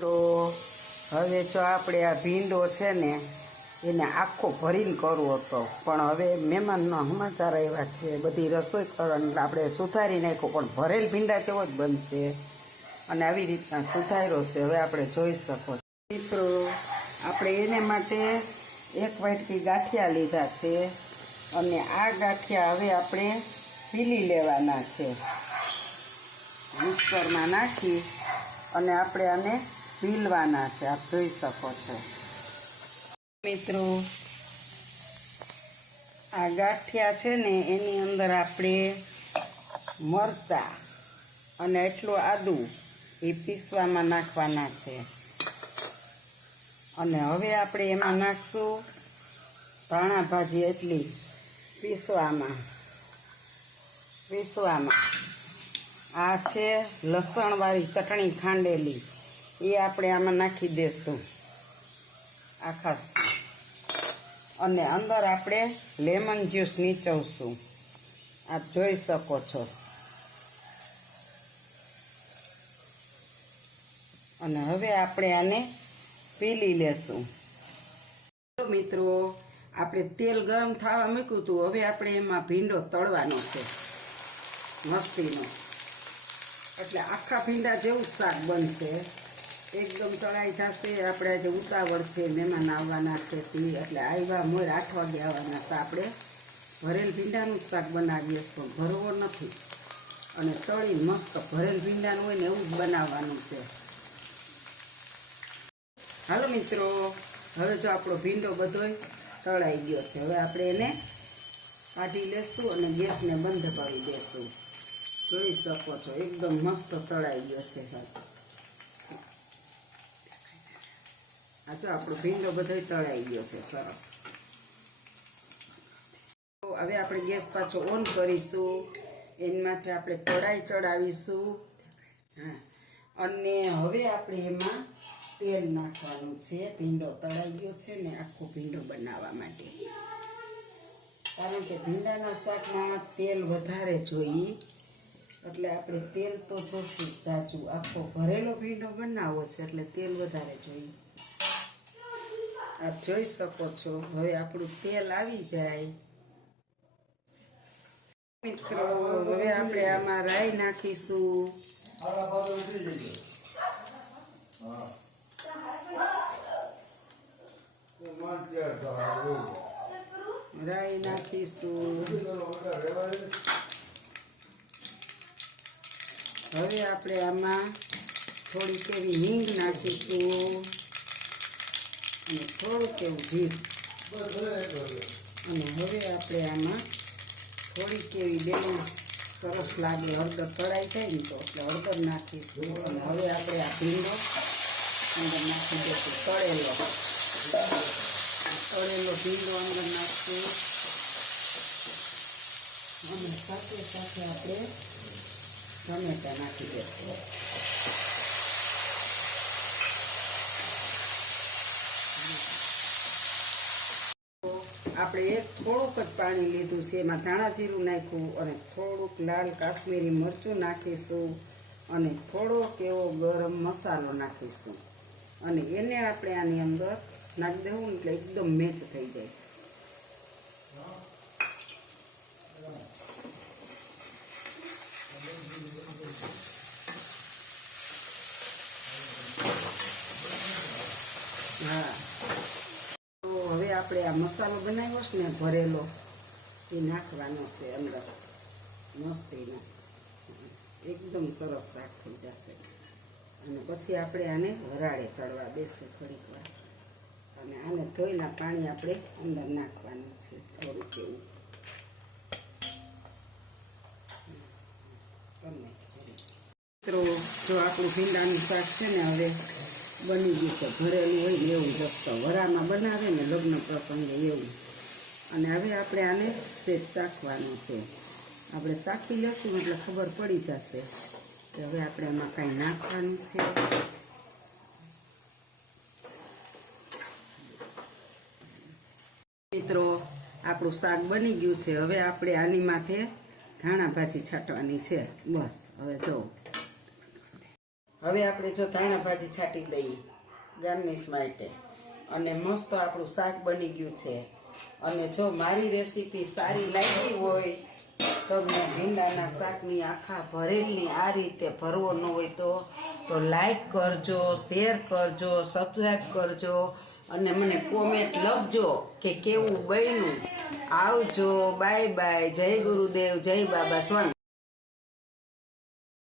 તો હવે જો આપણે આ ભીંડો છે ને, એને આખો ભરીને કરવો હતો. પણ હવે મહેમાનનો સમાચાર આવ્યા છે, બધી રસોઈ કરવાની આપણે સુધારી નાખ્યો, પણ ભરેલ ભીંડા કેવો જ બનશે? અને આવી રીતના સુધાર્યો છે, હવે આપણે જોઈ શકો મિત્રો, આપણે એને માટે એક વાટકી ગાંઠિયા લીધા છે, અને આ ગાંઠિયા હવે આપણે પીલી લેવાના છે. મિક્સરમાં નાખી, અને આપણે આને પીલવાના છે, આપ જોઈ શકો છો. મિત્રો, આ ગાંઠિયા છે ને, એની અંદર આપણે મરચાં અને એટલું આદું એ પીસવામાં નાખવાના છે. અને હવે આપણે એમાં નાખશું ધાણા ભાજી એટલી પીસવામાં. પીસવામાં. આ છે લસણવાળી ચટણી ખાંડેલી. એ આપણે આમાં નાખી દઈશું આખા અને અંદર આપણે લેમન જ્યુસ નીચવશું. આપ જોઈ શકો છો. અને હવે આપણે આને પીલી લેશું. મિત્રો, આપણે તેલ ગરમ થવા મૂક્યું હતું. હવે આપણે એમાં ભીંડો તળવાનો છે. મસ્તીનો. એટલે આખા ભીંડા જેવું જ શાક બનશે. એકદમ તળાઈ થશે આપણે જે ઉતાવળ છે, મહેમાન આવવાના છે તે. એટલે આવ્યા મોર આઠ વાગે આવવાના તો આપણે. ભરેલ ભીંડાનું જ શાક બનાવીએ પણ ભરવો નથી. અને તળી મસ્ત ભરેલ ભીંડાનું હોય ને એવું જ બનાવવાનું છે. હાલો મિત્રો, હવે જો આપણો ભીંડો બધોય તળાઈ ગયો છે. હવે આપણે એને કાઢી લેશું અને ગેસને બંધ કરી દેશું. જોઈ શકો છો, એકદમ મસ્ત તળાઈ ગયો છે. આ જો આપણો ભીંડો બધો તળાઈ ગયો છે, સરસ. તો હવે આપણે ગેસ પાછો ઓન કરીશું. એમાંથી આપણે કઢાઈ ચડાવીશું. હા. અને હવે આપણે એમાં તેલ નાખવાનું છે. ભીંડો તળાઈ ગયો છે ને આખો ભીંડો બનાવવા માટે. કારણ કે ભીંડાના શાકમાં તેલ વધારે જોઈએ. એટલે આપણે તેલ તો જોશું ચાચું આખો ભરેલો ભીંડો બનાવવો છે એટલે તેલ વધારે જોઈએ. આપ જોઈ શકો છો. હવે આપણું તેલ આવી જાય. મિત્રો હવે આપણે આમાં રાઈ નાખીશું. રાઈ નાખીશું. હવે આપણે આમાં થોડીક એવી હિંગ નાખીશું. અને થોડુંક એવું જીર. અને હવે આપણે આમાં થોડીક એવી બેલેન્સ સરસ લાગે હળદર કઢાઈ થાય ને તો એટલે હળદર નાખીશું. અને હવે આપણે આ ભીંડો અંદર નાખી દઈશું. તળેલો. તળેલો ભીંડો અંદર નાખશું. અને સાથે સાથે આપણે ટમેટા નાખી દઈશું. આપણે થોડુંક જ પાણી લીધું છે. એમાં ધાણા જીરું નાખ્યું અને થોડુંક લાલ કાશ્મીરી મરચું નાખીશું અને થોડોક એવો ગરમ મસાલો નાખીશું. અને એને આપણે આની અંદર નાખી દેવું એટલે એકદમ મેચ થઈ જાય. હા તો હવે આપણે આ મસાલો બનાવ્યો છે ને ભરેલો એ નાખવાનો છે અંદર. મસ્તીનો એકદમ સરસ શાક થઈ જશે. અને પછી આપણે આને વરાળે ચડવા દેશે થોડીક વાર. અને આને ધોઈના પાણી આપણે અંદર નાખવાનું છે, થોડુંક એવું. મિત્રો, જો આપણું ભીંડાનું શાક છે ને, હવે બની ગયું છે. ભરેલું હોય ને એવું જસ્ત વરામાં બનાવે ને લગ્ન પ્રસંગે એવું. અને હવે આપણે આને સેજ ચાખવાનું છે. આપણે ચાખી લઈશું એટલે ખબર પડી જશે કે હવે આપણે એમાં કાંઈ નાખવાનું છે. મિત્રો, આપણું શાક બની ગયું છે. હવે આપણે આની માથે ધાણા ભાજી છાંટવાની છે. બસ, હવે જો હવે આપણે જો ધાણા ભાજી છાંટી દઈએ ગાર્નિશ માટે. અને મસ્ત આપણું શાક બની ગયું છે. અને જો મારી રેસીપી સારી લાગી હોય તમને ભીંડાના શાકની આખા ભરેલની આ રીતે ભરવો ન હોય તો તો લાઈક કરજો શેર કરજો સબસ્ક્રાઈબ કરજો, અને મને કોમેન્ટ લખજો કે કેવું બન્યું. આવજો બાય બાય જય ગુરુદેવ, જય બાબા સ્વામી.